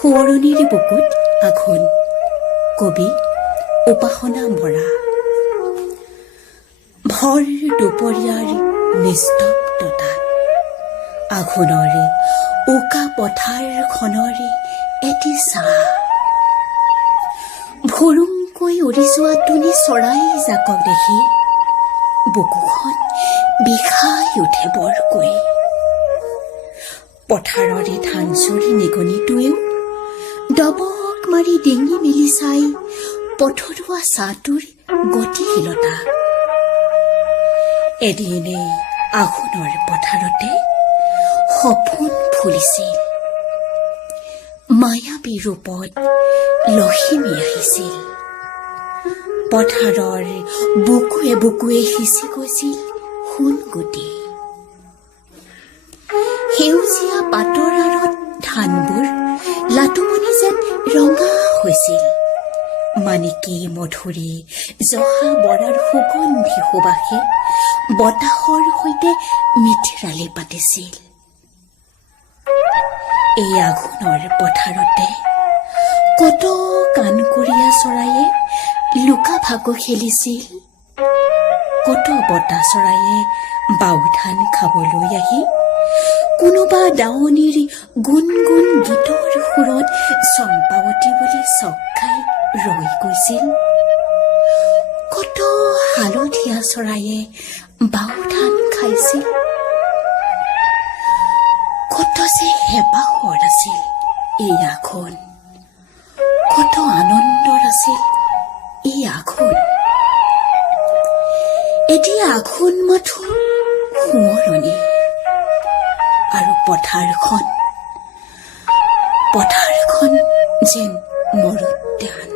সোঁৱৰণিৰ বুকুত আঘোণ। কবি উপাসনা বৰা। ভৰ দুপৰীয়াৰ নিস্তব্ধতাত আঘোণৰে উকা পথাৰখনৰে এটি ছাঁ। ভুৰুংকৈ উৰি যোৱা তুনি চৰাই জাকক দেখি বুকুখন বিষাই উঠে বৰকৈ। পথাৰৰে ধান চৰি নিগনিটোৱেও ডবক মাৰি ডিঙি মেলি চাই পথৰুৱা ছাঁটোৰ গতিশীলতা। এদিনে আঘোণৰ পথাৰতে সপোন ফুলিছিল, মায়াবী ৰূপত লখিমী আহিছিল। পথাৰৰ বুকুৱে বুকুৱে সিঁচি গৈছিল সোণগুটি। সেউজীয়া পাতৰ আঁৰত ধানবোৰ লাটুমনি যেন ৰঙা হৈছিল। মানিকী মধুৰী জহা বৰাৰ সুগন্ধি সুবাসে বতাহৰ সৈতে মিঠৰালি পাতিছিল। এই আঘোণৰ পথাৰতে কত কাণকৰীয়া চৰায়ে লুকা ভাকু খেলিছিল। কত বতা চৰায়ে বাওধান খাবলৈ আহি কোনোবা দাৱনীৰ গুণ গুণ গীতৰ সুৰত চম্পাৱতী বুলি চক খাই ৰৈ গৈছিল। কত হালধীয়া চৰায়ে বাওধান খাইছিল। কত যে হেঁপাহৰ আছিল এই আঘোণ, কত আনন্দৰ আছিল এই আঘোণ। এতিয়া আঘোণ মাথো সোঁৱৰণি আৰু পথাৰখন যেন মৰুদ্যান।